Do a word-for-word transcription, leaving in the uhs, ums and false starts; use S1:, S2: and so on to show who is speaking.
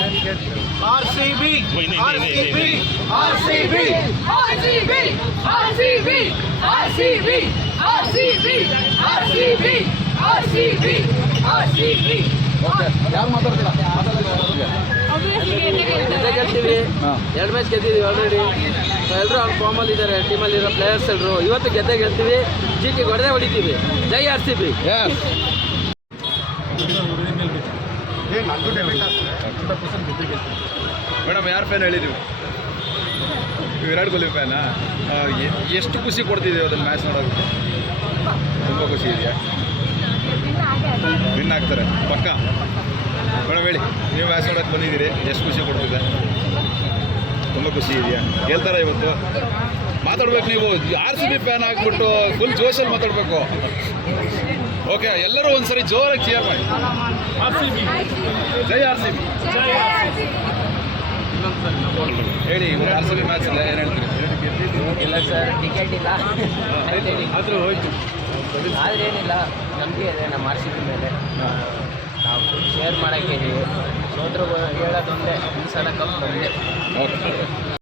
S1: R C B R C B R C B
S2: R C B R C B R C B R C B R C B R C B R C B
S1: ಯಾರು ಮಾತಾಡ್ತೀರಾ?
S3: ಜೊತೆ ಗೆಲ್ತೀವಿ. ಎರಡು match ಗೆದ್ದಿದ್ದೀವಿ already. ಎಲ್ಲರೂ ಅವ್ರ ಫಾರ್ಮಲ್ಲಿ ಇದ್ದಾರೆ, ಟೀಮಲ್ಲಿ ಇರೋ ಪ್ಲೇಯರ್ಸ್ ಎಲ್ಲರೂ. ಇವತ್ತು ಗೆದ್ದೆ ಗೆಲ್ತೀವಿ, ಜಿ ಟಿ ಹೊಡೆದೇ ಹೊಡಿತೀವಿ. ಜೈ ಆರ್ ಸಿ ಬಿ.
S4: ಮೇಡಮ್ ಯಾರು ಫ್ಯಾನ್ ಹೇಳಿ ನೀವು? ವಿರಾಟ್ ಕೊಹ್ಲಿ ಫ್ಯಾನಾ? ಎಷ್ಟು ಖುಷಿ ಕೊಡ್ತಿದ್ದೀವಿ ಅದನ್ನು ಮ್ಯಾಚ್ ನೋಡೋಕ್ಕೆ? ತುಂಬ ಖುಷಿ ಇದೆಯಾ? ವಿನ್ ಆಗ್ತಾರೆ ಪಕ್ಕ. ಮೇಡಮ್ ಹೇಳಿ, ನೀವು ಮ್ಯಾಚ್ ನೋಡೋಕ್ಕೆ ಬಂದಿದ್ದೀರಿ, ಎಷ್ಟು ಖುಷಿ ಕೊಡ್ತಿದೆ? ತುಂಬ ಖುಷಿ ಇದೆಯಾ? ಗೆಲ್ತಾರ ಇವತ್ತು? ಮಾತಾಡ್ಬೇಕು ನೀವು. ಆರ್ ಸಿ ಬಿ ಫ್ಯಾನ್ ಆಗಿಬಿಟ್ಟು ಫುಲ್ ಜೋಶಲ್ಲಿ ಮಾತಾಡಬೇಕು. ಓಕೆ, ಎಲ್ಲರೂ ಒಂದ್ಸರಿ ಜೋರಾಗಿ ಚಿಯರ್ ಮಾಡಿ. ಜೈ ಆರ್ ಸಿ ಬಿ. ಹೇಳಿ, ಇವಾಗ ಆರ್ ಸಿ ಬಿ ಮ್ಯಾಚ್ ಇಲ್ಲ, ಏನು ಹೇಳ್ತೀರಿ?
S3: ಇಲ್ಲ ಸರ್, ಟಿಕೆಟ್ ಇಲ್ಲ
S4: ಆದರೂ ಹೋಯ್ತು.
S3: ಆದರೆ ಏನಿಲ್ಲ, ನಂಬಿಕೆ ಇದೆ ನಮ್ಮ ಆರ್ ಸಿ ಬಿ ಮೇಲೆ. ನಾವು ಶೇರ್ ಮಾಡೋಕ್ಕೆ ಸೋದ್ರು ಹೇಳೋದೊಂದೇ, ಈ ಸಲ ಕಪ್ ಬಂದೆ.
S4: ಓಕೆ.